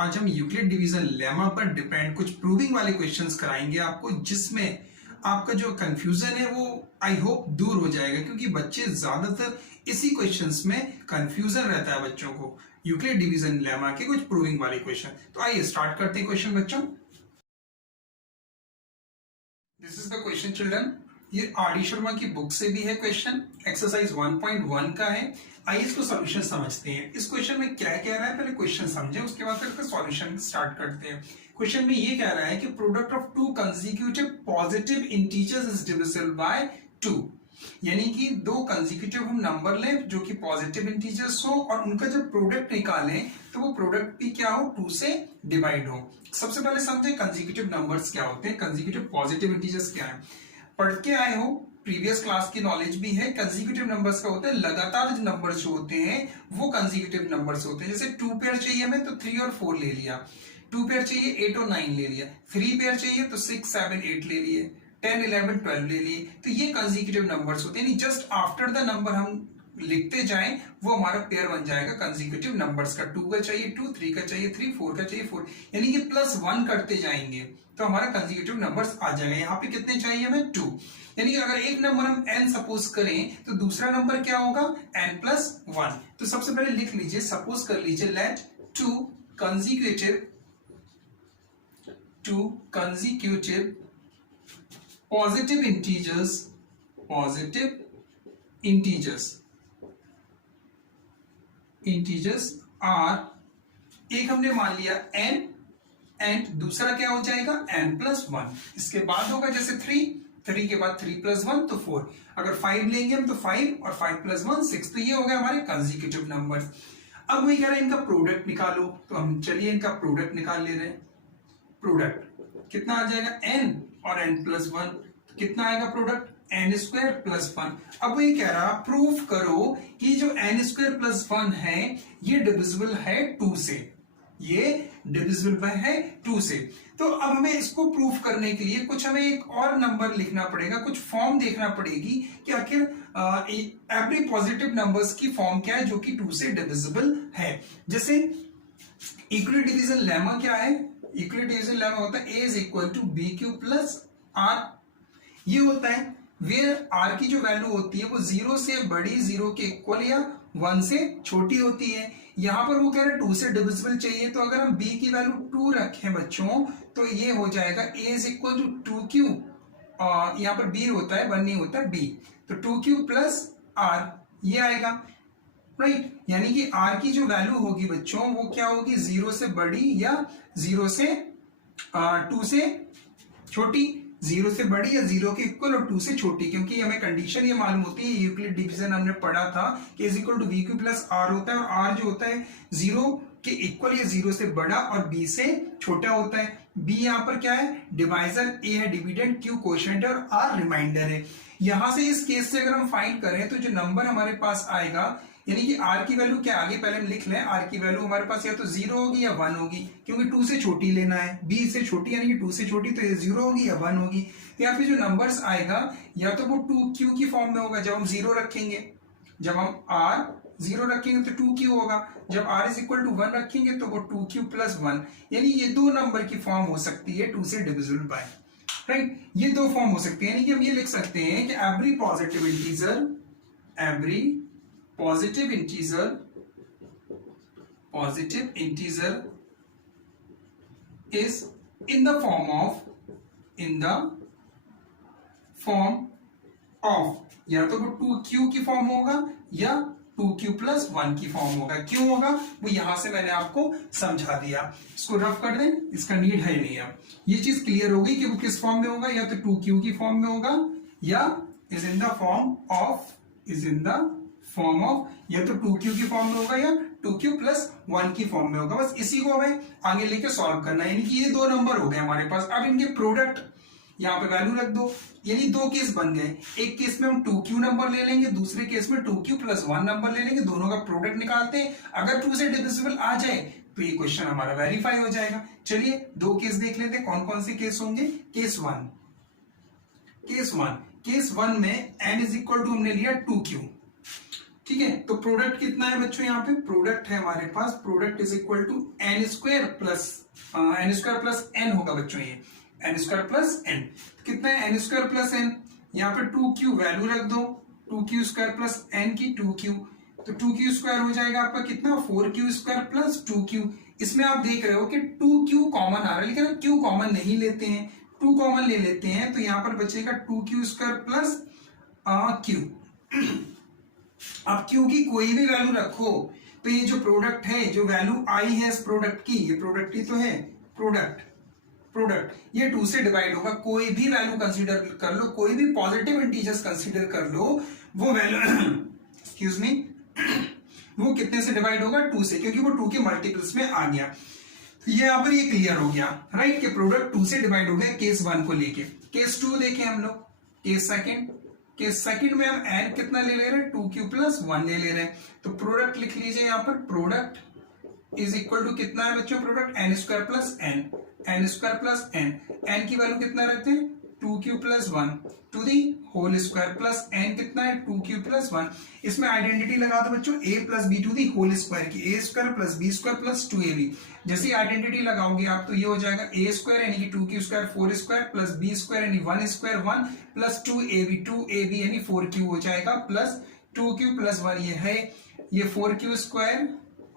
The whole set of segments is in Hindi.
आज हम यूक्लिड डिवीजन लेमा पर डिपेंड कुछ प्रूविंग वाले क्वेश्चंस कराएंगे आपको, जिसमें आपका जो कंफ्यूजन है वो आई होप दूर हो जाएगा, क्योंकि बच्चे ज्यादातर इसी क्वेश्चंस में कंफ्यूजन रहता है बच्चों को, यूक्लिड डिवीजन लेमा के कुछ प्रूविंग वाले क्वेश्चन। तो आइए स्टार्ट करते हैं क्वेश्चन बच्चों। This is the question children. ये आर.डी. शर्मा की बुक से भी है क्वेश्चन, एक्सरसाइज 1.1 का है। आइए इसको सॉल्यूशन समझते हैं। इस क्वेश्चन में क्या कह रहा है, पहले क्वेश्चन समझें, उसके बाद फिर सॉल्यूशन स्टार्ट करते हैं। क्वेश्चन में ये कह रहा है कि product of to consecutive positive integers is divisible by 2, यानी कि दो कंसेक्यूटिव हम नंबर लें जो कि पॉजिटिव इंटीजर्स हो और उनका जब प्रोडक्ट निकालें तो वो प्रोडक्ट भी क्या हो, 2 से डिवाइड हो। सबसे पहले समझे कंसेक्यूटिव नंबर्स क्या होते हैं, कंसेक्यूटिव पॉजिटिव इंटीजर्स क्या है। पढ़ के आए हो, प्रीवियस क्लास की नॉलेज भी है। कंसेक्यूटिव नंबर्स का होता है लगातार जो नंबर्स जो होते हैं वो कंसेक्यूटिव नंबर्स होते हैं। जैसे 2 पेयर चाहिए हमें तो 3 और 4 ले लिया, 2 पेयर चाहिए 8 और 9 ले लिया, 3 पेयर चाहिए तो 6, 7, 8 ले लिए, 10, 11, 12 ले लिए। तो ये कंसेक्यूटिव नंबर्स होते हैं, यानी जस्ट आफ्टर द नंबर हम लिखते जाएं वो हमारा पेयर बन जाएगा कंसेक्यूटिव नंबर्स का। 2 का चाहिए 2, 3 का चाहिए 3, 4 का चाहिए 4, यानी कि +1 करते जाएंगे तो हमारा कंसेक्यूटिव नंबर्स आ जाएगा। यहाँ पे कितने चाहिए हमें, 2, यानी कि अगर एक नंबर हम n सपोज करें तो दूसरा नंबर क्या होगा, n+1। तो सबसे पहले लिख लीजिए, सपोज कर लीजिए, let two consecutive positive integers are, एक हमने मान लिया n एंड दूसरा क्या हो जाएगा n+1। इसके बाद होगा जैसे 3 के बाद 3+1 तो 4, अगर 5 लेंगे हम तो 5 और 5+1 6, तो ये हो गया हमारे कंसेक्यूटिव नंबर्स। अब वही कह रहा है इनका प्रोडक्ट निकालो, तो हम चलिए इनका प्रोडक्ट निकाल ले रहे हैं। प्रोडक्ट कितना आ जाएगा, n और n+1, तो कितना आएगा प्रोडक्ट, n² + 1। अब वही कह रहा प्रूफ करो कि जो n² + 1 है ये डिविजिबल है 2 से, ये डिविजिबल है 2 से। तो अब हमें इसको प्रूफ करने के लिए कुछ हमें एक और नंबर लिखना पड़ेगा, कुछ फॉर्म देखना पड़ेगी कि आखिर एवरी पॉजिटिव नंबर्स की फॉर्म क्या है जो कि 2 से डिविजिबल है। जैसे यूक्लिड डिवीजन लेमा क्या है, यूक्लिड डिवीजन लेमा होता है A = BQ + R। ये होता है वेयर R की जो वैल्यू होती है वो 0 से बड़ी, 0 के इक्वल या 1 से छोटी होती है। यहां पर वो कह रहे हैं 2 से डिविजिबल चाहिए, तो अगर हम b की वैल्यू 2 रखें बच्चों तो ये हो जाएगा A = 2Q, और यहां पर b होता है, 1 नहीं होता b, तो 2Q + R ये आएगा, राइट। यानी कि R की जो वैल्यू होगी बच्चों वो क्या होगी, 0 से बड़ी या 0 से 2 से छोटी, 0 से बड़ी या 0 के इक्वल और 2 से छोटी, क्योंकि हमें कंडीशन ये मालूम होती है, यूक्लिड डिवीजन हमने पढ़ा था कि A = BQ + R होता है, और R जो होता है 0 के इक्वल या 0 से बड़ा और B से छोटा होता है। B यहाँ पर क्या है, डिवाइजर, A है डिविडेंड, Q कोशेंट और R रिमाइंडर है। यहां से इस केस से अगर हम फाइंड करें तो जो नंबर हमारे पास आएगा, यानी कि R की वैल्यू क्या, आगे पहले हम लिख लें, R की वैल्यू हमारे पास या तो 0 होगी या 1 होगी, क्योंकि 2 से छोटी लेना है, B से छोटी यानी कि 2 से छोटी, तो ये 0 होगी या 1 होगी। तो यहाँ पे जो नंबर्स आएगा या तो वो 2Q की फॉर्म में होगा, जब हम 0 रखेंगे, जब हम R 0 रखेंगे तो 2Q होगा, जब R = 1 रखेंगे तो वो 2Q + 1, यानी ये दो नंबर की फॉर्म हो सकती है 2 से डिविजिबल बाय, राइट। ये दो फॉर्म हो सकती है, यानी कि हम ये लिख सकते हैं कि every positive integer is in the form of या तो वो 2Q की फॉर्म होगा या 2Q + 1 की फॉर्म होगा। क्यों होगा वो यहां से मैंने आपको समझा दिया, इसको रफ कर दें, इसका नीड है नहीं। अब ये चीज क्लियर हो गई कि वो किस फॉर्म में होगा, या तो 2Q की फॉर्म में होगा या is in the form of या तो 2Q की फॉर्म में होगा या 2Q + 1 की फॉर्म में होगा। बस इसी को हमें आगे लेके सॉल्व करना है, यानी कि ये दो नंबर हो गए हमारे पास। अब इनके प्रोडक्ट यहाँ पे वैल्यू रख दो, यानी दो केस बन गए। एक केस में हम 2Q नंबर ले लेंगे, दूसरे केस में 2Q + 1 नंबर ले लेंगे, दोनों का प्रोडक्ट निकालते हैं। अगर 2 से डिविजिबल आ जाए तो ये क्वेश्चन हमारा वेरीफाई हो जाएगा। चलिए दो केस देख लेते हैं, कौन कौन से केस होंगे। केस वन में n = हमने लिया 2Q, ठीक है, तो प्रोडक्ट कितना है बच्चों, यहाँ पे प्रोडक्ट है हमारे पास, product is equal to N square plus N होगा बच्चों, ये एन स्क्वायर प्लस एन। कितना है एन स्क्वायर प्लस एन, यहाँ पे 2q वैल्यू रख दो, 2q स्क्वायर प्लस एन की 2q, तो 2q स्क्वायर हो जाएगा आपका कितना 4q स्क्वायर प्लस 2q। इसमें आप देख रहे हो कि 2q कॉमन आ रहा है, लेकिन हम q कॉमन नहीं लेते हैं, 2 कॉमन ले लेते हैं, तो यहाँ पर बचेगा 2q स्क्वायर प्लस q। अब q की कोई भी वैल्यू रखो तो ये जो प्रोडक्ट है, जो वैल्यू आई है इस प्रोडक्ट की, ये प्रोडक्ट ही तो है, प्रोडक्ट ये 2 से डिवाइड होगा, कोई भी वैल्यू कंसीडर कर लो, कोई भी पॉजिटिव इंटीजर्स कंसीडर कर लो, वो वैल्यू एक्सक्यूज मी, वो कितने से डिवाइड होगा 2 से, क्योंकि वो 2 के मल्टीपल्स में आ गया। तो ये यहाँ पर ये क्लियर हो गया, राइट, कि प्रोडक्ट 2 से डिवाइड हो गया केस 1 को लेके। केस 2 देखें हम लोग, केस सेकंड में हम n कितना ले रहे हैं 2q प्लस 1 ले रहे हैं, तो प्रोडक्ट लिख लीजिए यहाँ पर, प्रोडक्ट इज इक्वल टू कितना है बच्चों, product n square plus n square plus n की वैल्यू कितना रखते हैं 2q plus 1 to the whole square plus n कितना है 2q प्लस 1। इसमें आइडेंटिटी लगा दो बच्चों, a plus B to the whole square की, a square plus b square plus 2ab। जैसे आइडेंटिटी लगाओगे आप तो ये हो जाएगा a स्क्वायर यानी कि 2q square 4 square plus b square यानी 1 स्क्वायर 1 प्लस 2ab यानी 4q हो जाएगा प्लस 2q प्लस 1 ये है, ये 4q स्क्वायर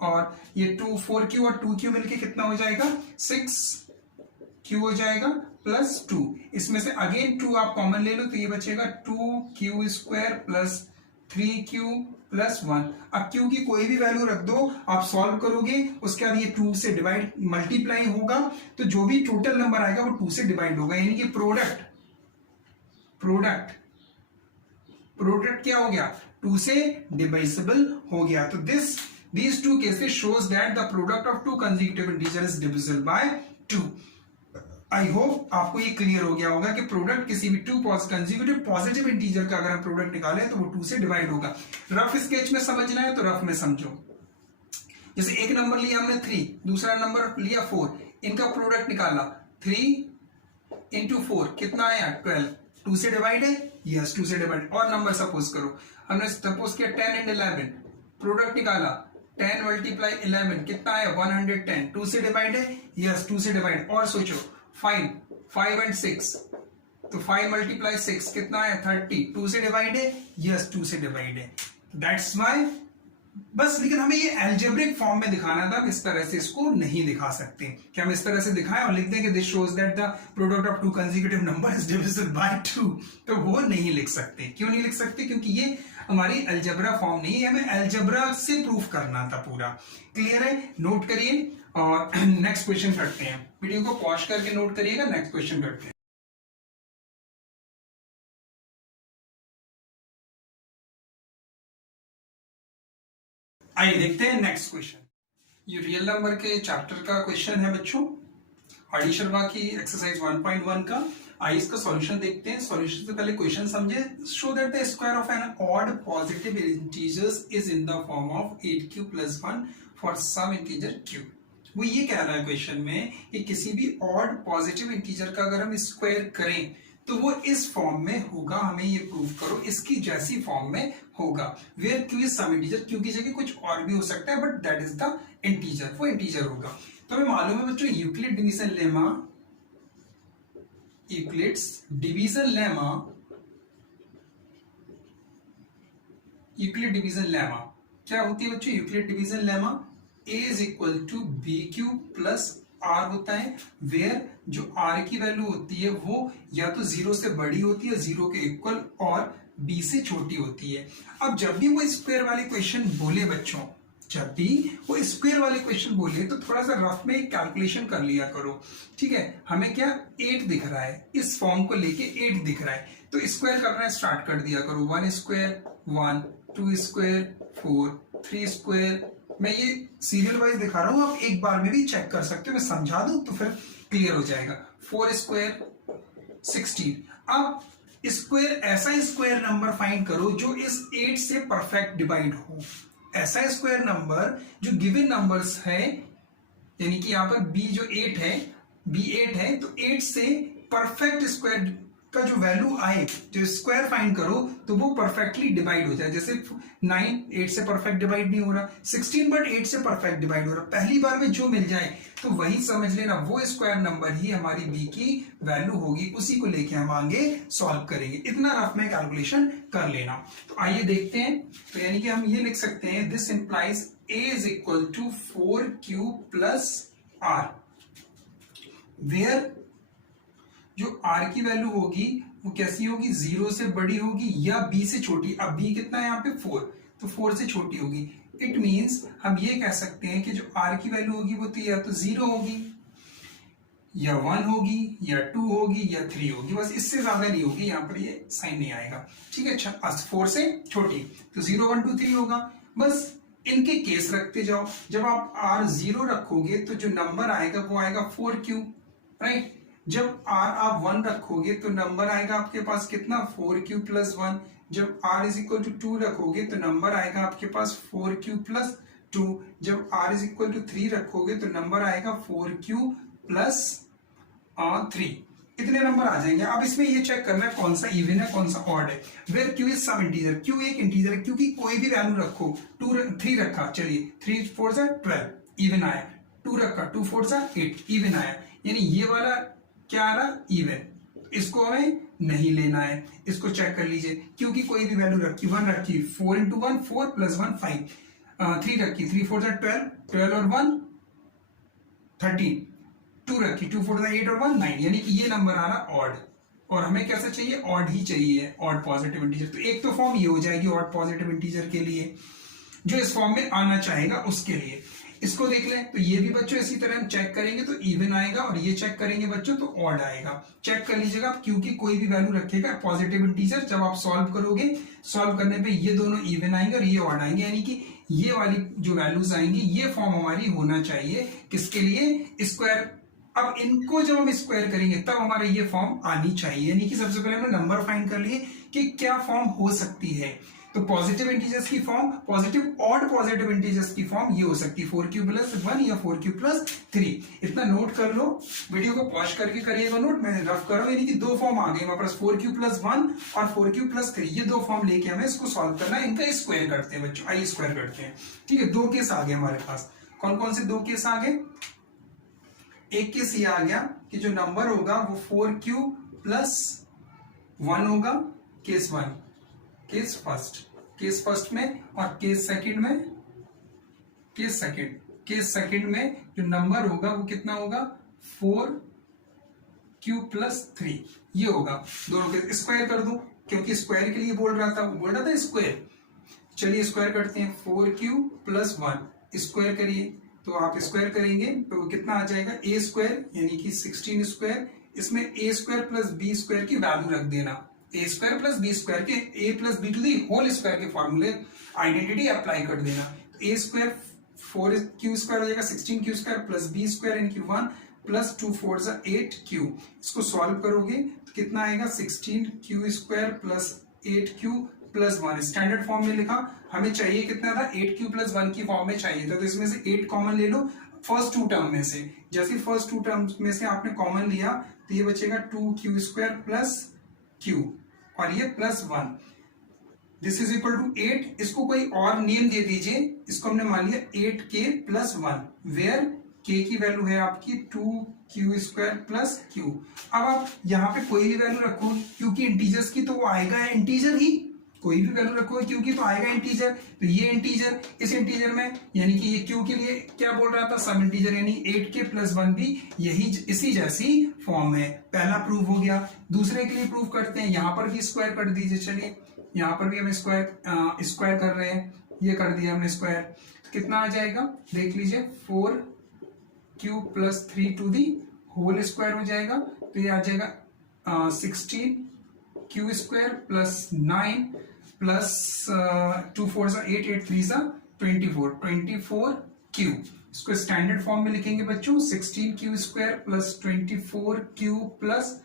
और ये 4q और 2q मिलके कितना हो जाएगा 6q हो जाएगा प्लस 2। इसमें से अगेन 2 आप कॉमन ले लो तो ये बचेगा 2q square plus 3q plus 1। अब q की कोई भी वैल्यू रख दो, आप सॉल्व करोगे, उसके बाद ये 2 से डिवाइड मल्टीप्लाई होगा, तो जो भी टोटल नंबर आएगा वो 2 से डिवाइड होगा, यानी कि प्रोडक्ट क्या हो गया 2 से डिविजिबल हो गया। तो these two cases shows that the product of two consecutive integers is divisible by 2। I hope आपको ये क्लियर हो गया होगा कि प्रोडक्ट किसी भी 2 कंसेक्यूटिव पॉजिटिव इंटीजर का अगर हम प्रोडक्ट निकालें तो वो 2 से डिवाइड होगा। रफ स्केच में समझना है तो रफ में समझो, जैसे एक नंबर लिया हमने 3, दूसरा नंबर लिया 4, इनका प्रोडक्ट निकाला 3 इंटू 4 कितना आया 12, 2 से डिवाइड है, यस 2 से डिवाइड। और नंबर सपोज करो, हमने सपोज किया 10 एंड 11, प्रोडक्ट निकाला 10 मल्टीप्लाई 11 कितना आया 110, 2 से डिवाइड है, यस 2 से डिवाइड। और सोचो 5 एंड 6, तो 5 मल्टीप्लाई 6 कितना है 30, 2 से डिवाइड है, यस 2 से डिवाइड है। दैट्स व्हाई बस, लेकिन हमें ये अलजेब्रिक फॉर्म में दिखाना था, इस तरह से इसको नहीं दिखा सकते कि हम इस तरह से दिखाएं और लिख दें कि this shows that the product of 2 consecutive number is divisible by 2, तो वो नहीं लिख सकते। क्यों नहीं लिख सकते? क्योंकि ये हमारी अलजेब्रा फॉर्म नहीं है, हमें अलजेब्रा से प्रूफ करना था पूरा। क्लियर है? नोट करिए और नेक्स्ट क्वेश्चन करते हैं। वीडियो को पॉज करके नोट करिएगा, नेक्स्ट क्वेश्चन करते हैं। आइए देखते हैं नेक्स्ट क्वेश्चन। ये रियल नंबर के चैप्टर का क्वेश्चन है बच्चों, आदि शर्मा की एक्सरसाइज 1.1 का। आइए इसका सॉल्यूशन देखते हैं। सॉल्यूशन से पहले क्वेश्चन समझे। Show that the square of an odd positive integers is in the form of 8q plus 1 for some integer q। वो ये कह रहा है क्वेश्चन में कि किसी भी ऑड पॉजिटिव इंटीजर का अगर हम स्क्वायर करें तो वो इस फॉर्म में होगा, हमें ये प्रूव करो इसकी जैसी फॉर्म में होगा। Where q is some integer, q की जगह कुछ और भी हो सकता है but that is the integer, वो इंटीजर होगा। तो हमें मालूम है बच्चों Euclid division lemma, Euclid's division lemma, Euclid division lemma क्या होती है बच्चों? Euclid division lemma a is equal to b q plus r होता है, वेयर जो r की वैल्यू होती है वो या तो 0 से बड़ी होती है, 0 के इक्वल, और b से छोटी होती है। अब जब भी वो स्क्वायर वाले क्वेश्चन बोले बच्चों, जब भी वो स्क्वायर वाले क्वेश्चन बोले तो थोड़ा सा रफ में कैलकुलेशन कर लिया करो, ठीक है? हमें क्या 8 दिख रहा है, इस फॉर्म को लेके 8 दिख रहा है, तो स्क्वायर करना स्टार्ट कर दिया करो। 1 स्क्वायर 1, 2 स्क्वायर 4, 3 स्क्वायर। मैं ये सीरियल वाइज दिखा रहा हूं, आप एक बार में भी चेक कर सकते हो, मैं समझा दूं तो फिर क्लियर हो जाएगा। 4 स्क्वायर 16। अब स्क्वायर, ऐसा स्क्वायर नंबर फाइंड करो जो इस 8 से परफेक्ट डिवाइड हो। ऐसा स्क्वायर नंबर जो गिवन नंबर्स है, यानी कि यहां पर b जो 8 है, b 8 है, तो 8 से परफेक्ट स्क्वायर का जो वैल्यू आए, जो स्क्वायर फाइंड करो तो वो परफेक्टली डिवाइड हो जाए। जैसे 9 8 से परफेक्ट डिवाइड नहीं हो रहा, 16 बट 8 से परफेक्ट डिवाइड हो रहा, पहली बार में जो मिल जाए तो वही समझ लेना वो स्क्वायर नंबर ही हमारी बी की वैल्यू होगी, उसी को लेके हम आगे सॉल्व करेंगे। इतना रफ में कैलकुलेशन कर लेना। तो आइए देखते हैं। तो यानी कि हम ये लिख सकते हैं, this implies a is equal to 4q plus r, where जो r की वैल्यू होगी वो कैसी होगी, 0 से बड़ी होगी या b से छोटी। अब b कितना है यहाँ पे 4, तो 4 से छोटी होगी। इट मींस हम ये कह सकते हैं कि जो r की वैल्यू होगी वो तो या तो 0 होगी या 1 होगी या 2 होगी या 3 होगी, बस इससे ज्यादा नहीं होगी। यहाँ पर ये साइन नहीं आएगा, ठीक है। अच्छा, 4 से छोटी तो 0 1 2 3 होगा। बस इनके केस रखते जाओ। जब आप r 0 रखोगे तो जो नंबर आएगा वो आएगा 4q, राइट। जब r आप 1 रखोगे तो नंबर आएगा आपके पास कितना, 4q प्लस 1। जब r इज इक्वल टू 2 रखोगे तो नंबर आएगा आपके पास 4q प्लस 2। जब r इज इक्वल टू 3 रखोगे तो नंबर आएगा 4q प्लस 3। इतने नंबर आ जाएंगे। अब इसमें ये चेक करना है कौन सा इवन है कौन सा ऑड है। Where q is some integer, q एक इंटीजर है, क्योंकि कोई भी वैल्यू रखो। 3 रखा, चलिए 3 4 12 इवन आया, 2 रखा 2 4 8 इवन आया, यानी ये वाला क्या आ रहा, इवन। इसको हमें नहीं लेना है, इसको चेक कर लीजिए। क्योंकि कोई भी वैल्यू रखी, 1 रखी, 4 इंटू 1 4 प्लस 1 5, 3 रखी, 3 4 12 12 और 1 13, 2 रखी, 2 4 8 और 1 9, यानी कि ये नंबर आ रहा ऑड। और हमें कैसा चाहिए, ऑड ही चाहिए, ऑड पॉजिटिव इंटीजर। तो एक तो फॉर्म ये हो जाएगी ऑड पॉजिटिव इंटीजर के लिए, जो इस फॉर्म में आना चाहेगा उसके लिए। इसको देख लें तो ये भी बच्चों इसी तरह हम चेक करेंगे तो इवन आएगा, और ये चेक करेंगे बच्चों तो ऑड आएगा। चेक कर लीजिएगा, क्योंकि कोई भी वैल्यू रखेगा पॉजिटिव इंटीजर, जब आप सॉल्व करोगे, सॉल्व करने पे ये दोनों इवन आएंगे और ये ऑड आएंगे, यानी कि ये वाली जो वैल्यूज आएंगी ये फॉर्म हमारी होना चाहिए किसके लिए, स्क्वायर। अब इनको जब हम स्क्वायर करेंगे तब हमारा ये फॉर्म आनी चाहिए, यानी कि सबसे पहले हमने नंबर फाइंड कर लिए कि क्या फॉर्म हो सकती है। तो पॉजिटिव इंटीजर्स की form, positive odd positive integers की फॉर्म ये हो सकती है 4q प्लस 1 या 4q प्लस 3। इतना नोट कर लो, वीडियो को पॉज करके करिएगा नोट, मैं रफ कर रहा हूं। यानी कि दो फॉर्म आ गए हमारे पास, 4q प्लस 1 और 4q प्लस 3। ये दो फॉर्म लेके हमें इसको सॉल्व करना है। इनका स्क्वायर करते हैं बच्चों, आई स्क्वायर करते हैं, ठीक है। दो केस आ गए हमारे पास। कौन कौन से दो केस आ गए, एक केस ये आ गया कि जो नंबर होगा वो 4q प्लस 1 होगा, केस 1, केस फर्स्ट में। और केस सेकंड में जो नंबर होगा वो कितना होगा, 4q प्लस 3, ये होगा। दोनों के स्क्वायर कर दो, क्योंकि स्क्वायर के लिए बोल रहा था स्क्वायर। चलिए स्क्वायर करते हैं, 4q प्लस 1 स्क्वायर करिए, तो आप स्क्वायर करेंगे तो कितना आ जाएगा, a स्क्वायर यानी कि 16 स्क्वायर। इसमें a square plus b square की वैल्यू रख देना, a square plus b square के a plus b to the whole square के फॉर्मूले आइडेंटिटी अप्लाई कर देना। तो a स्क्वायर 4q स्क्वायर हो जाएगा, 16q square plus b square यानी कि 1 प्लस 2 4 8q। इसको सॉल्व करोगे तो कितना आएगा, 16q square plus 8q plus 1। Standard form में लिखा, हमें चाहिए कितना था, 8q प्लस 1 की फॉर्म में चाहिए था, तो इसमें से 8 कॉमन ले लो फर्स्ट टू टर्म में से। जैसे फर्स्ट टू टर्म में से आपने कॉमन लिया तो ये बचेगा 2q स्क्वायर प्लस q और ये plus 1, this is equal to 8। इसको कोई और नेम दे दीजिए, इसको हमने मान लिया 8k प्लस 1, वेयर k की वैल्यू है आपकी 2q स्क्वायर प्लस q। अब आप यहाँ पे कोई भी वैल्यू रखो, क्योंकि इंटीजर्स की तो वो आएगा इंटीजर ही, कोई भी वैल्यू रखो क्योंकि तो आएगा इंटीजर। तो ये इंटीजर, इस इंटीजर में यानी कि ये q के लिए क्या बोल रहा था, सब इंटीजर, यानी 8k प्लस 1 भी यही इसी जैसी फॉर्म है। पहला प्रूव हो गया। दूसरे के लिए प्रूव करते हैं, यहाँ पर भी स्क्वायर कर दीजिए। चलिए यहाँ पर भी हम स्क्वायर कर रहे हैं, ये कर दिया हमने स्क्वायर, तो कितना आ जाएगा देख लीजिए, 4q plus 3 to the whole square हो जाएगा। तो ये आ जाएगा 16q square plus 9 plus 2 4 8 8 3 24q। इसको स्टैंडर्ड फॉर्म में लिखेंगे बच्चों, 16q square plus 24q plus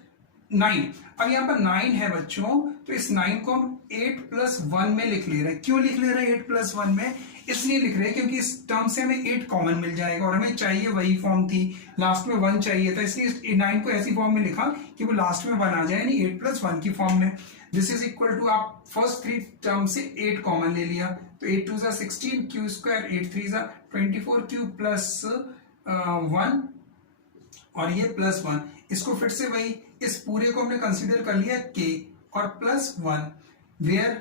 9। अब यहाँ पर 9 है बच्चों, तो इस 9 को हम 8+1 में लिख ले रहे हैं। क्यों लिख ले रहे हैं 8+1 में? इसलिए लिख रहे हैं क्योंकि इस टर्म से हमें 8 कॉमन मिल जाएगा और हमें चाहिए वही फॉर्म थी, लास्ट में 1 चाहिए था, इसलिए 9 को ऐसी फॉर्म में लिखा कि वो लास्ट में 1 आ जाए, यानी 8+1 की फॉर्म में। दिस इज इक्वल टू, आप फर्स्ट 3 टर्म से 8 कॉमन ले लिया, तो 8 2 16 क्यू स्क्वायर, 8 3 24 क्यू प्लस 1 और ये +1। इसको फिर से वही, इस पूरे को हमने कंसीडर कर लिया k और +1, वेयर,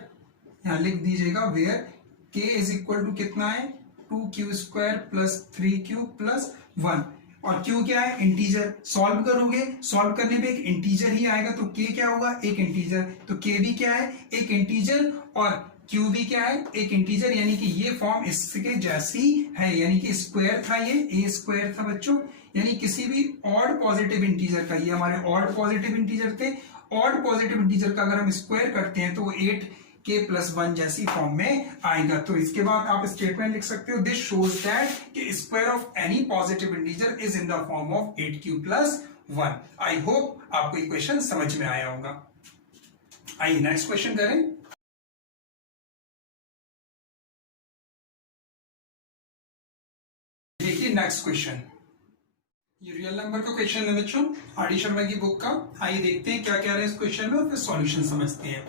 यहां लिख दीजिएगा where k is equal to कितना है 2q square plus 3q plus 1। और q क्या है? इंटीजर। सॉल्व करोगे, सॉल्व करने पे एक इंटीजर ही आएगा, तो k क्या होगा? एक इंटीजर। तो k भी क्या है? एक इंटीजर, और q भी क्या है? एक इंटीजर, यानी कि ये फॉर्म इसके जैसी है, यानी कि स्क्वायर था, ये a स्क्वायर था बच्चों, यानी किसी भी ऑड पॉजिटिव इंटीजर का, ये हमारे ऑड पॉजिटिव इंटीजर थे, ऑड पॉजिटिव इंटीजर का अगर हम स्क्वायर करते हैं तो वो 8k+1 जैसी फॉर्म में आएगा। तो इसके बाद आप स्टेटमेंट लिख सकते हो, दिस शोज दैट कि square of any positive integer is in the form of 8q+1। I hope आपको ये क्वेश्चन समझ में आया होगा। आइए नेक्स्ट क्वेश्चन करें। देखिए नेक्स्ट क्वेश्चन, ये रियल नंबर का क्वेश्चन है बच्चों, आर.डी. शर्मा की बुक का। आइए देखते हैं क्या क्या रहा है इस क्वेश्चन में और फिर सॉल्यूशन समझते हैं।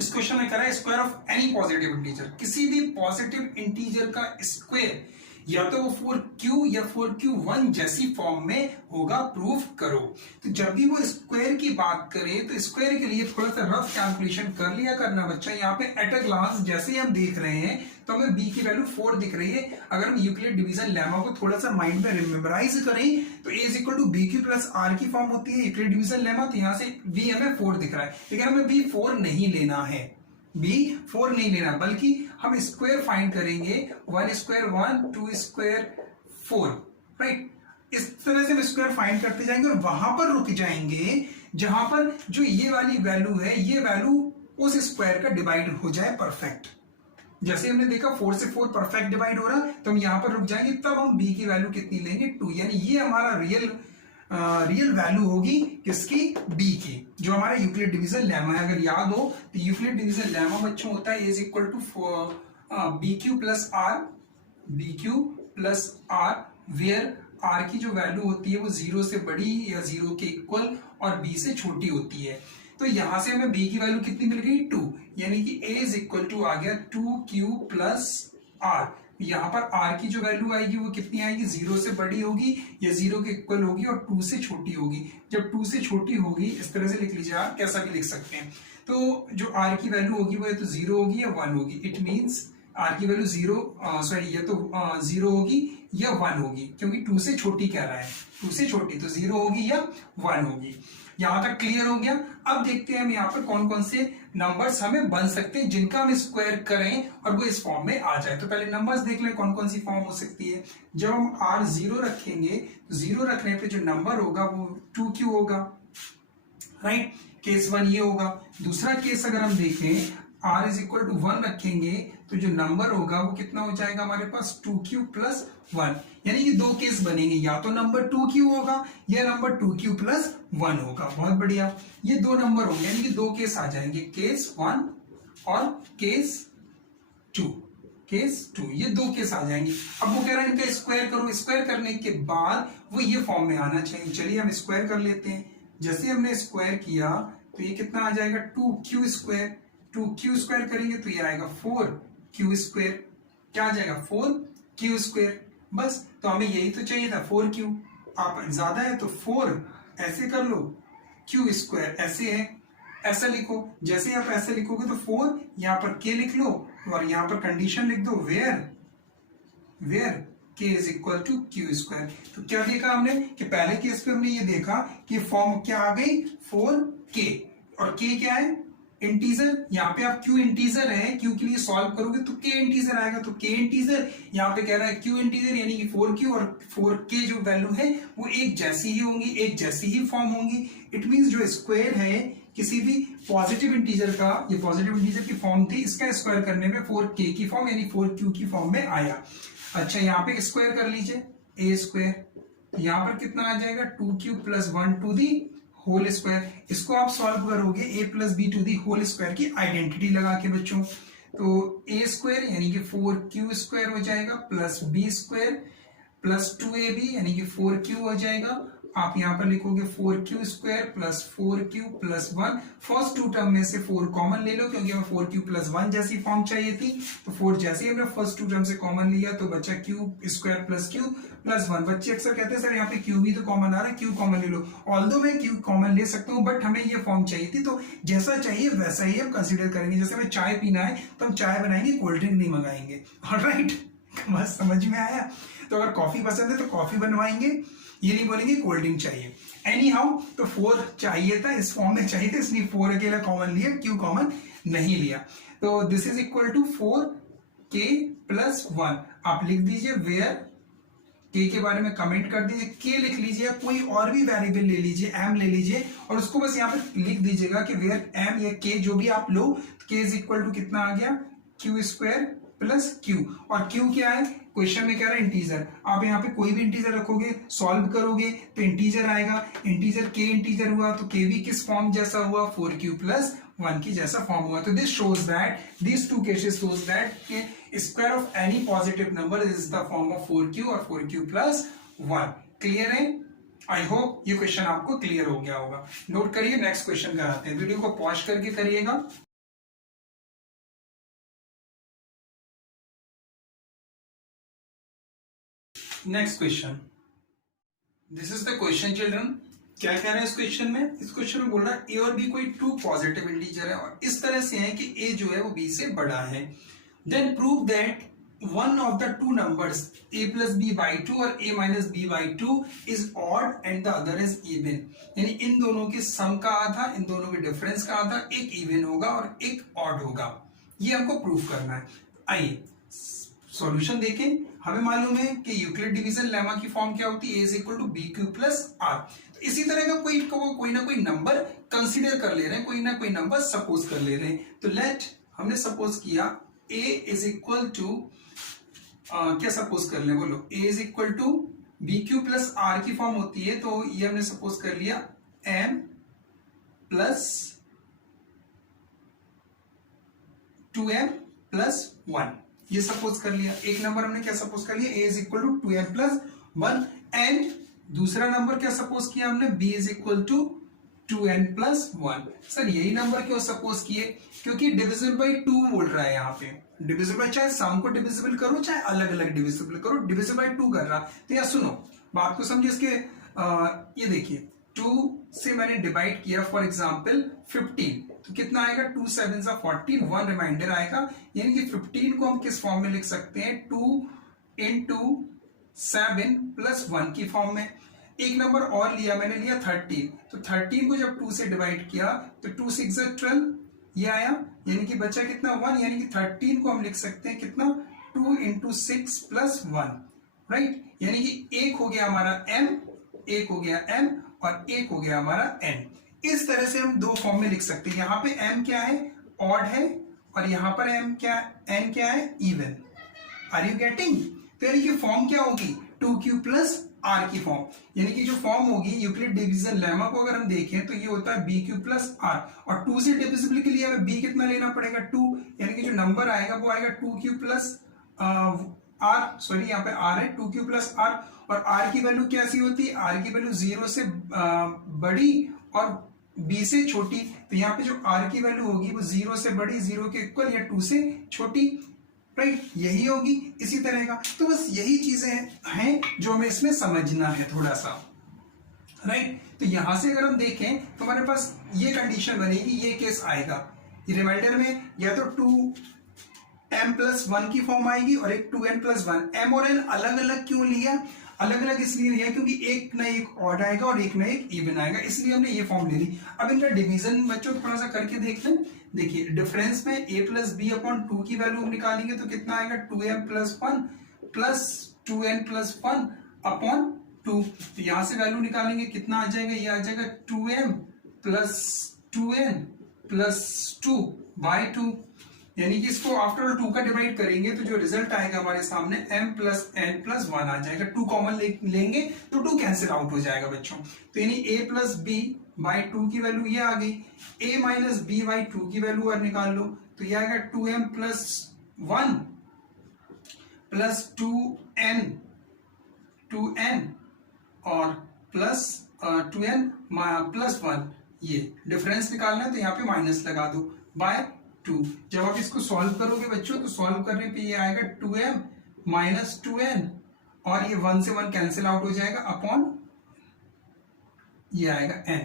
इस क्वेश्चन में करा है square of any positive integer, किसी भी पॉजिटिव इंटीजर का स्क्वायर या तो वो 4q या 4q1 जैसी फॉर्म में होगा, प्रूफ करो। तो जब भी वो स्क्वायर की बात करें तो स्क्वायर के लिए थोड़ा सा रफ कैलकुलेशन कर लिया करना बच्चा। यहाँ पे एट अ ग्लांस जैसे ही हम देख रहे हैं तो हमें b की वैल्यू 4 दिख रही है। अगर हम यूक्लिड डिवीजन लेमा को थोड़ा सा माइंड में रिमेम्बराइज करें तो a is equal to bq plus r की फॉर्म होती है यूक्लिड डिवीजन लेमा। तो यहाँ से b हमें 4 दिख रहा है, लेकिन हमें b 4 नहीं लेना है, b4 नहीं लेना, बल्कि हम स्क्वायर फाइंड करेंगे। 1 स्क्वायर 1, 2 स्क्वायर 4, राइट। इस तरह से हम स्क्वायर फाइंड करते जाएंगे और वहां पर रुक जाएंगे जहां पर जो ये वाली वैल्यू है, ये वैल्यू उस स्क्वायर का डिवाइड हो जाए परफेक्ट। जैसे हमने देखा 4 से 4 परफेक्ट डिवाइड हो रहा, तो हम यहां पर रुक जाएंगे, तब हम b की वैल्यू कितनी लेंगे 2, यानी ये हमारा रियल वैल्यू होगी किसकी? b की, जो हमारा यूक्लिड डिवीजन लेमा है। अगर याद हो तो यूक्लिड डिवीजन लेमा बच्चों होता है is equal to bq plus r, where r की जो वैल्यू होती है वो 0 से बड़ी या 0 के इक्वल और b से छोटी होती है। तो यहां से हमें b की वैल्यू कितनी मिल गई 2, यानी कि a इज इक्वल टू आ गया 2q प्लस r। यहाँ पर r की जो वैल्यू आएगी वो कितनी आएगी? 0 से बड़ी होगी या 0 के इक्वल होगी और 2 से छोटी होगी। जब 2 से छोटी होगी, इस तरह से लिख लीजिए, आप कैसा भी लिख सकते हैं। तो जो r की वैल्यू होगी वो या तो 0 होगी या 1 होगी। इट मींस r की वैल्यू 0 या तो 0 होगी या 1 होगी, क्योंकि 2 से छोटी कह रहा है, 2 से छोटी, तो 0 होगी या 1 होगी। यहां तक क्लियर हो गया। अब देखते हैं हम यहाँ पर कौन कौन से नंबर्स हमें बन सकते हैं जिनका हम स्क्वायर करें और वो इस फॉर्म में आ जाए। तो पहले नंबर्स देख लें कौन कौन सी फॉर्म हो सकती है। जब हम r 0 रखेंगे तो 0 रखने पे जो नंबर होगा वो 2q होगा, राइट। केस 1 ये होगा। दूसरा केस अगर हम देखें r इज इक्वल टू 1 रखेंगे तो जो नंबर होगा वो कितना हो जाएगा हमारे पास 2q प्लस 1, यानी कि दो केस बनेंगे, या तो नंबर 2q होगा या नंबर 2q प्लस 1 होगा। बहुत बढ़िया, ये दो नंबर होंगे, यानी कि दो केस आ जाएंगे, केस 1 और केस 2, ये दो केस आ जाएंगे। अब वो कह रहा है इनका स्क्वायर करो, स्क्वायर करने के बाद वो ये फॉर्म में आना चाहिए। चलिए हम स्क्वायर कर लेते हैं। जैसे हमने स्क्वायर किया तो ये कितना आ जाएगा 2q स्क्वायर, 2q स्क्वायर करेंगे तो ये आएगा 4q स्क्वायर, क्या आ जाएगा 4q स्क्वायर। बस, तो हमें यही तो चाहिए था 4q। आप ज्यादा है तो 4 ऐसे कर लो, q स्क्वायर ऐसे है, ऐसा लिखो। जैसे आप ऐसे लिखोगे तो 4 यहाँ पर k लिख लो और यहाँ पर कंडीशन लिख दो where k is equal to q square. तो क्या देखा हमने कि पहले केस पे हमने ये देखा कि फॉर्म क्या आ गई 4k, और k क्या है इंटीजर। यहाँ पे आप q इंटीजर है, q के लिए सॉल्व करोगे तो k इंटीजर आएगा, तो k इंटीजर यहाँ पे कह रहा है q इंटीजर, यानी कि 4q और 4k जो वैल्यू है वो एक जैसी ही होंगी, एक जैसी ही फॉर्म होंगी। इट मींस जो स्क्वायर है किसी भी पॉजिटिव इंटीजर का, ये पॉजिटिव इंटीजर की फॉर्म थी, इसका स्क्वायर करने में 4k की फॉर्म यानी 4q की फॉर्म में आया। अच्छा, यहाँ पे स्क्वायर कर लीजिए a स्क्वायर, यहाँ पर कितना आ जाएगा 2q plus 1 to the whole square, इसको आप सॉल्व करोगे A plus B to the whole square की आइडेंटिटी लगा के बच्चों, तो ए स्क्वायर यानी कि 4q स्क्वायर हो जाएगा plus b square plus 2ab यानी कि 4q हो जाएगा। आप यहां पर लिखोगे 4q square plus 4q plus 1, first two term में से 4 कॉमन ले लो क्योंकि हमें 4q प्लस 1 जैसी फॉर्म चाहिए थी, तो 4 जैसे ही हमने फर्स्ट टू टर्म से कॉमन लिया तो बचा q square plus q plus 1। बच्चे अक्सर कहते हैं सर यहाँ पे q भी तो कॉमन आ रहा है, q कॉमन ले लो, ऑल्दो मैं q कॉमन ले सकता हूँ बट हमें ये फॉर्म चाहिए थी, तो जैसा चाहिए वैसा ही हम कंसिडर करेंगे। जैसे हमें चाय पीना है तो हम चाय बनाएंगे, कोल्ड ड्रिंक नहीं मंगाएंगे। ऑलराइट, बस समझ में आया। तो अगर कॉफी पसंद है तो कॉफी बनवाएंगे, ये नहीं बोलेंगे कोल्ड ड्रिंक चाहिए। एनी हाउ, तो 4 चाहिए था, इस फॉर्म में चाहिए था, इसलिए 4 अकेला कॉमन लिया, क्यू कॉमन नहीं लिया। तो this is equal to 4k plus 1। आप लिख दीजिए वेयर k के बारे में कमेंट कर दीजिए, k लिख लीजिए, कोई और भी वेरिएबल ले लीजिए, m ले लीजिए और उसको बस यहाँ पे लिख दीजिएगा कि वेयर m या k जो भी आप लो, k इज इक्वल टू कितना आ गया, q स्क्वायर प्लस q, और q क्या है, क्वेश्चन में कह रहा है इंटीजर। आप यहाँ पे कोई भी इंटीजर रखोगे, सॉल्व करोगे तो इंटीजर आएगा, इंटीजर k इंटीजर हुआ तो k भी किस फॉर्म जैसा हुआ, 4q प्लस 1 की जैसा फॉर्म हुआ। तो this shows that, this two cases shows that square of any positive number is the form of 4q और 4q प्लस 1। क्लियर है? आई होप ये क्वेश्चन आपको क्लियर हो गया होगा। नोट करिए, नेक्स्ट क्वेश्चन कराते हैं, वीडियो को पॉज करके करिएगा। Next question, this is the question children. क्या कह रहे हैं इस क्वेश्चन में? इस क्वेश्चन में बोल रहा है ए और बी कोई 2 पॉजिटिव इंटीजर है और इस तरह से है कि ए जो है वो बी से बड़ा है। Then prove that one of the two numbers a plus B by 2 और a minus B by 2 is odd and the other is even. यानी इन दोनों के सम का आधा, इन दोनों के डिफरेंस का आधा, एक इवन होगा और एक ऑड होगा। ये हमको प्रूव करना है। आइए सॉल्यूशन देखें। हमें मालूम है कि यूक्लिड डिवीजन लेमा की फॉर्म क्या होती है, a is equal to b q plus r. तो इसी तरह का कोई ना कोई नंबर कंसीडर कर ले रहे हैं, कोई ना कोई नंबर सपोज कर ले रहे हैं। तो लेट, हमने सपोज किया a इज इक्वल टू, क्या सपोज कर ले, बोलो, a is equal to b q plus r की फॉर्म होती है, तो ये हमने सपोज कर लिया m प्लस 2m प्लस 1, ये सपोज कर लिया। एक नंबर हमने क्या सपोज कर लिया, a is equal to 2m plus 1, and दूसरा नंबर क्या सपोज किया हमने, b is equal to 2n plus 1। Sir यही नंबर क्यों सपोज किए, क्योंकि डिविजिबल बाई 2 बोल रहा है यहाँ पे। डिविजिबल, चाहे सम को डिविजिबल करो चाहे अलग अलग डिविजिबल करो, डिविजिबल बाई 2 कर रहा। तो यार सुनो, बात को समझिए। इसके ये देखिए 2 से मैंने डिवाइड किया, फॉर एग्जाम्पल 15, तो कितना आएगा, 2 7 14, 1 रिमाइंडर आएगा। यानी कि 15 को हम किस फॉर्म में लिख सकते हैं, 2 into 7 प्लस 1 की फॉर्म में। एक नंबर और लिया मैंने, लिया 13, तो 13 को जब 2 से डिवाइड किया तो 2 6 12, ये आया, यानी कि बचा कितना, 1। यानी कि 13 को हम लिख सकते हैं कितना, 2 into 6 प्लस 1, राइट। यानी कि एक हो गया हमारा m, एक हो गया m और एक हो गया हमारा n। इस तरह से हम दो फॉर्म में लिख सकते हैं। यहाँ पे m क्या है, ऑड है, और यहाँ पर m क्या, n क्या है, इवन। Are you getting? तो यानी कि फॉर्म क्या होगी, 2q प्लस r की फॉर्म। यानी कि जो फॉर्म होगी यूक्लिड डिवीजन लेमा को अगर हम देखें तो ये होता है bq प्लस r, और 2 से डिविजिबल के लिए हमें b कितना लेना पड़ेगा, 2। यानी कि जो नंबर आएगा वो आएगा 2q प्लस r, सॉरी यहाँ पे r है, 2q प्लस r। और r की वैल्यू कैसी होती है, r की वैल्यू 0 से बड़ी और b से छोटी। तो यहाँ पे जो r की वैल्यू होगी वो 0 से बड़ी, 0 के इक्वल, या 2 से छोटी, राइट, यही होगी इसी तरह का। तो बस यही चीजें हैं जो हमें इसमें समझना है थोड़ा सा, राइट। तो यहां से अगर हम देखें तो हमारे पास ये कंडीशन बनेगी, ये केस आएगा। ये रिमाइंडर में या तो 2m प्लस 1 की फॉर्म आएगी और एक 2n प्लस 1। m और n अलग अलग क्यों लिया, अलग अलग इसलिए लिया क्योंकि एक ना एक ऑड आएगा और एक ना एक इवन आएगा, इसलिए हमने ये फॉर्म ले ली। अब इनका डिवीजन बच्चों थोड़ा सा करके देख लें। देखिए डिफरेंस में a प्लस बी अपॉन 2 की वैल्यू हम निकालेंगे तो कितना आएगा, 2m plus 1 plus 2n plus 1 upon 2। तो यहां से वैल्यू निकालेंगे, कितना आ जाएगा, ये आ जाएगा 2m plus 2n plus 2 by 2। यानी कि इसको आफ्टर ऑल 2 का डिवाइड करेंगे तो जो रिजल्ट आएगा हमारे सामने m प्लस n प्लस 1 आ जाएगा। 2 कॉमन लेंगे तो 2 कैंसिल आउट हो जाएगा बच्चों। तो यानी a प्लस बी बाई 2 की वैल्यू ये आ गई, a माइनस बी बाई 2 की वैल्यू और निकाल लो तो ये आएगा 2m प्लस 1 प्लस 2n और प्लस 2n प्लस 1, ये डिफरेंस निकालना है तो यहाँ पे माइनस लगा दो बाय 2। जब आप इसको सॉल्व करोगे बच्चों तो सॉल्व करने पे ये आएगा 2m माइनस 2n और ये 1 से 1 कैंसिल आउट हो जाएगा अपॉन ये आएगा n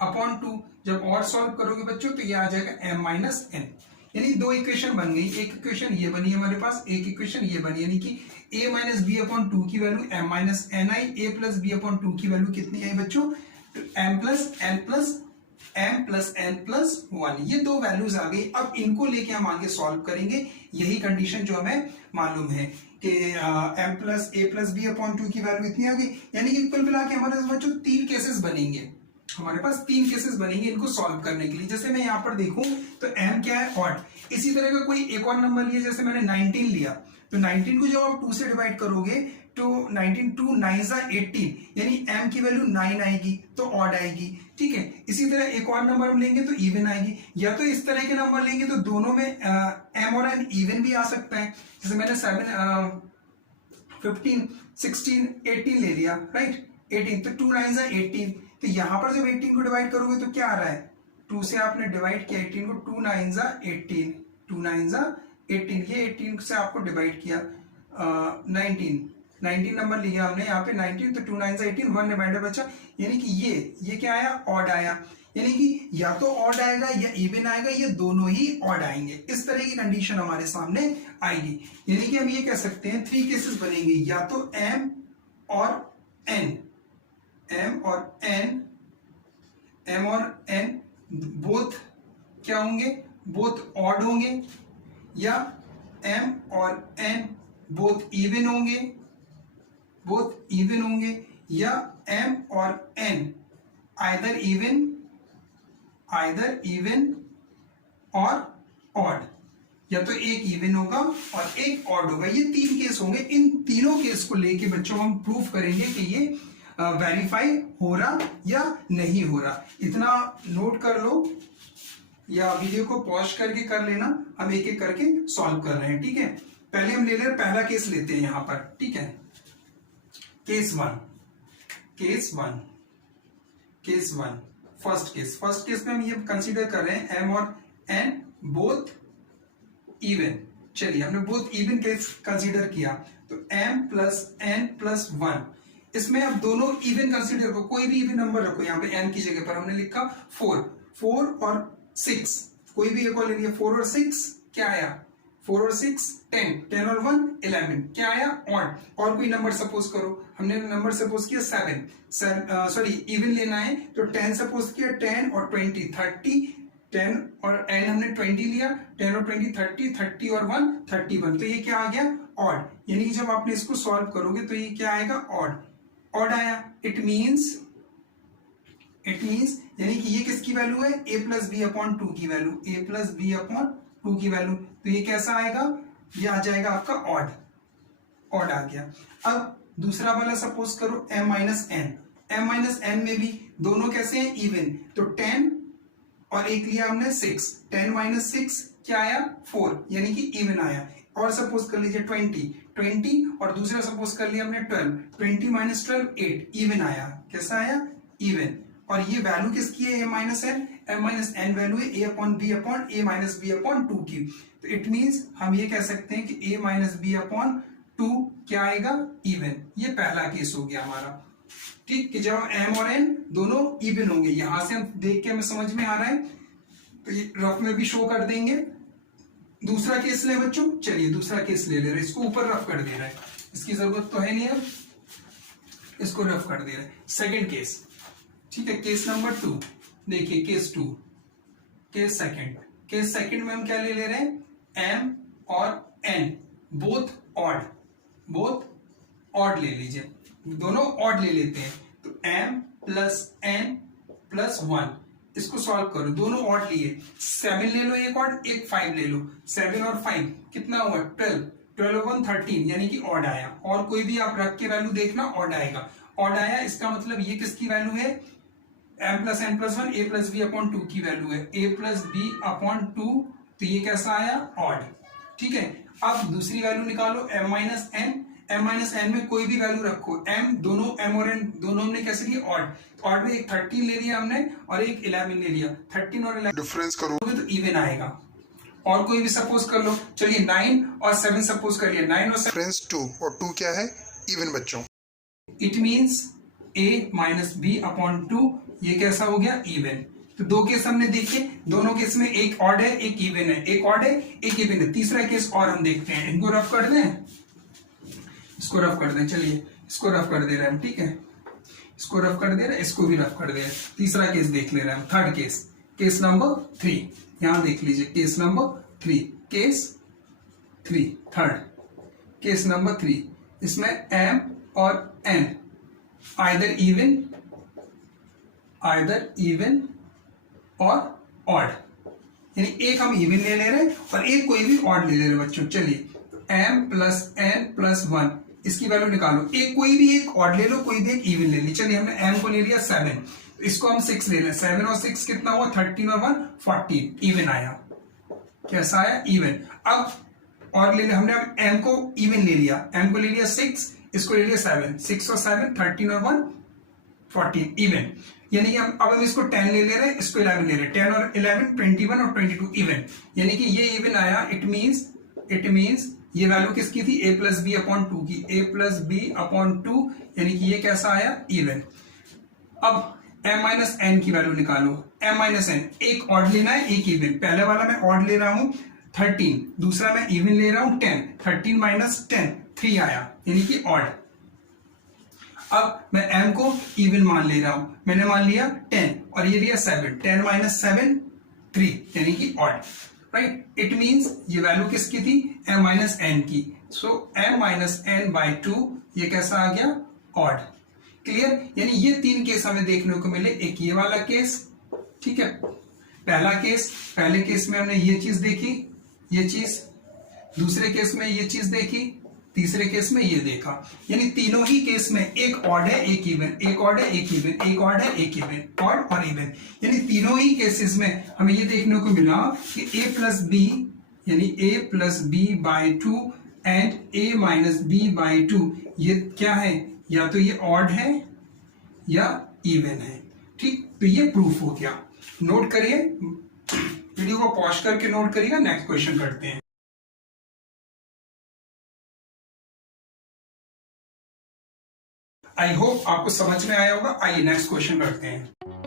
अपॉन 2। जब और सॉल्व करोगे बच्चों तो ये आ जाएगा m माइनस n, यानी दो इक्वेशन बन गई, एक इक्वेशन ये बनी हमारे पास, एक इक्वेशन ये बनी, यानी कि a माइनस बी अपॉन 2 की वैल्यू m माइनस n आई, a प्लस बी अपॉन 2 की वैल्यू कितनी आई बच्चों, तो m प्लस n प्लस 1, ये दो वैल्यूज आ गई। अब इनको लेके हम आगे सॉल्व करेंगे, यही कंडीशन जो हमें मालूम है कि m plus a plus B upon 2 की वैल्यू इतनी आ गई, यानी कि कुल मिला के हमारे बच्चों तीन केसेस बनेंगे, हमारे पास तीन केसेस बनेंगे इनको सॉल्व करने के लिए। जैसे मैं यहाँ पर देखूं तो m क्या है, ऑड। इसी तरह का कोई एक और नंबर लिया, जैसे मैंने 19 लिया, तो 19 को जब आप 2 से डिवाइड करोगे तो 19 2 9 जा 18, यानी m की वैल्यू 9 आएगी तो ऑड आएगी, ठीक है। इसी तरह एक और नंबर हम लेंगे तो इवन आएगी, या तो इस तरह के नंबर लेंगे तो दोनों में m और n इवन भी आ सकता है। जैसे मैंने 15 16 18 ले लिया, राइट, 18 तो 2 9 जा 18, तो यहां पर जब 18 को डिवाइड करोगे तो क्या आ रहा है, 2 से आपने डिवाइड किया 18 को, 2 9 जा 18, 2 9 जा 18, ये 18 से आपको डिवाइड किया 19 नंबर लिया हमने यहाँ पे 19, तो 2 9 जा 18, 1 रिमाइंडर बचा, यानी कि ये क्या आया, ऑड आया, यानी कि या तो ऑड आएगा या इवन आएगा, ये दोनों ही ऑड आएंगे। इस तरह की कंडीशन हमारे सामने आएगी, यानी कि हम ये कह सकते हैं थ्री केसेस बनेंगे, या तो m और n बोथ क्या होंगे, बोथ ऑड होंगे, या m और n बोथ इवन होंगे, या m और n आइदर इवन और ऑड, या तो एक इवन होगा और एक ऑड होगा, ये तीन केस होंगे। इन तीनों केस को लेके बच्चों हम प्रूफ करेंगे कि ये वेरीफाई हो रहा या नहीं हो रहा। इतना नोट कर लो या वीडियो को पॉज करके कर लेना, हम एक एक करके सॉल्व कर रहे हैं, ठीक है। पहले हम ले ले पहला केस लेते हैं यहां पर, ठीक है। केस वन फर्स्ट केस में हम ये कंसीडर कर रहे हैं m और n बोथ इवन। चलिए, हमने बोथ इवन केस कंसीडर किया, तो m प्लस n प्लस 1, इसमें अब दोनों इवन कंसीडर करो, कोई भी इवन नंबर रखो, यहाँ पे m की जगह पर हमने लिखा 4 और 6, कोई भी एक और ले लिया, 4 और 6 क्या आया, 4 और 6 10 और 1 11, क्या आया, ऑड। और कोई नंबर सपोज करो, हमने नंबर सपोज किया 7, इवन लेना है तो 10 सपोज किया, 10 और 20 30, 10 और n हमने 20 लिया, 10 और 20 30 और 1 31, तो ये क्या आ गया, ऑड। यानी कि जब आपने इसको सॉल्व करोगे तो ये क्या आएगा, ऑड आया। इट मींस यानी कि ये किसकी वैल्यू है, a प्लस बी अपॉन 2 की value, a plus B upon 2 की वैल्यू, तो ये कैसा आएगा, ये आ जाएगा आपका ऑड आ गया। अब दूसरा वाला सपोज करो m माइनस n में भी दोनों कैसे हैं, इवन, तो 10 और एक लिया हमने 6, 10 माइनस 6 क्या आया, 4, यानी कि इवन आया। और सपोज कर लीजिए 20 और दूसरा सपोज कर लिया हमने 12, 20 माइनस 12 8, इवन आया, कैसा आया, इवन। और ये वैल्यू किसकी है, m माइनस n वैल्यू है a upon b upon a minus b upon 2 की, तो इट मींस हम ये कह सकते हैं कि a माइनस b अपॉन 2 क्या आएगा, इवन। ये पहला केस हो गया हमारा, ठीक, कि जब m और n दोनों इवन होंगे। यहां से हम देख के हमें समझ में आ रहा है, तो ये रफ में भी शो कर देंगे। दूसरा केस ले बच्चों, चलिए दूसरा केस ले रहे, इसको ऊपर रफ कर दे रहा है, इसकी जरूरत तो है नहीं, अब इसको रफ कर दे रहे। सेकंड केस, ठीक है, केस नंबर 2 देखिए, केस सेकंड में हम क्या ले रहे हैं, m और n बोथ ऑड ले लीजिए, दोनों ऑड ले लेते हैं, तो m प्लस n प्लस 1, इसको सॉल्व करो, दोनों ऑड लिए, 7 ले लो एक ऑड, एक 5 ले लो, 7 और 5 कितना हुआ, 12 और 1 13, यानी कि ऑड आया। और कोई भी आप रख के वैल्यू देखना, ऑड आएगा, ऑड आया, इसका मतलब ये किसकी वैल्यू है, m plus N plus one A plus B upon two की वैल्यू है, A plus B upon two, तो ये कैसा आया ऑड। ठीक है, अब दूसरी वैल्यू निकालो m minus N, m minus N में कोई भी वैल्यू रखो, m दोनों m और n दोनों हमने कैसे लिए ऑड, तो ऑड में एक 13 ले लिया हमने और एक 11 ले लिया, 13 और 11 डिफरेंस करोगे तो इवन आएगा। और कोई भी सपोज कर लो, चलिए 9 और 7 सपोज कर लिया, 9 और 7 डिफरेंस 2 और 2 क्या है, इवन बच्चों। It means a minus B upon two, ये कैसा हो गया इवन। तो दो केस हमने देखे, दोनों केस में एक ऑड है एक इवन है, एक ऑड है एक इवन है। तीसरा केस और हम देखते हैं, इनको रफ कर दें, इसको रफ कर दें, चलिए इसको रफ कर दे रहे हैं हम, ठीक है इसको रफ कर दे रहे हैं, इसको भी रफ कर दे रहे हैं। तीसरा केस देख ले रहे हैं हम, थर्ड केस, केस नंबर 3, यहां देख लीजिए case number 3, case 3 third case number 3, इसमें m और n आइदर इवन और ऑड, यानी एक हम इवन ले रहे हैं और एक कोई भी ऑड ले रहे हैं बच्चों। चलिए m प्लस n प्लस 1, इसकी वैल्यू निकालो, एक कोई भी एक ऑड ले लो, कोई भी एक इवन ले ली। चलिए हमने m को ले लिया 7, तो इसको हम 6 ले लें, 7 और 6 कितना हुआ 13 और 1 14, इवन आया, कैसा आया इवन। अब और ले लिया हमने, अब m को इवन ले लिया, m को ले लिया 6, इसको ले लिया 7, 6 और 7 13 और 1 14 इवन, यानी कि अब हम इसको 10 ले ले रहे हैं, इसको 11 ले रहे हैं, 10 और 11 21 और 22 इवन, यानी कि ये इवन आया। इट मीन्स ये वैल्यू किसकी थी, a plus B upon two की, a plus B upon two, यानी कि ये कैसा आया इवन। अब m माइनस एन की वैल्यू निकालो, m माइनस एन, एक ऑड लेना है एक इवन, पहले वाला मैं ऑड ले रहा हूं 13, दूसरा मैं इवन ले रहा हूं 10, 13 माइनस 10 3 आया, यानी कि ऑड। अब मैं m को इवन मान ले रहा हूं, मैंने मान लिया 10 और ये लिया 7, 10 माइनस 7 3, यानी कि ऑड, राइट। इट मींस ये वैल्यू किसकी थी, m माइनस एन की, सो m माइनस एन बाई 2, ये कैसा आ गया ऑड। क्लियर, यानी ये 3 केस हमें देखने को मिले, एक ये वाला केस, ठीक है पहला केस, पहले केस में हमने ये चीज देखी, ये चीज, दूसरे केस में ये चीज देखी, तीसरे केस में ये देखा, यानी तीनों ही केस में एक ऑड है एक इवन, एक ऑड है एक इवन, एक ऑड है एक इवन, ऑड और इवन, यानी तीनों ही केसेस में हमें ये देखने को मिला कि a प्लस बी, यानी a plus B by 2 and a minus B by 2, ये क्या है, या तो ये ऑड है या इवन है, ठीक। तो ये प्रूफ हो गया, नोट करिए, वीडियो को पॉज करके नोट करिएगा, नेक्स्ट क्वेश्चन करते हैं। आई होप आपको समझ में आया होगा, आइए नेक्स्ट क्वेश्चन करते हैं।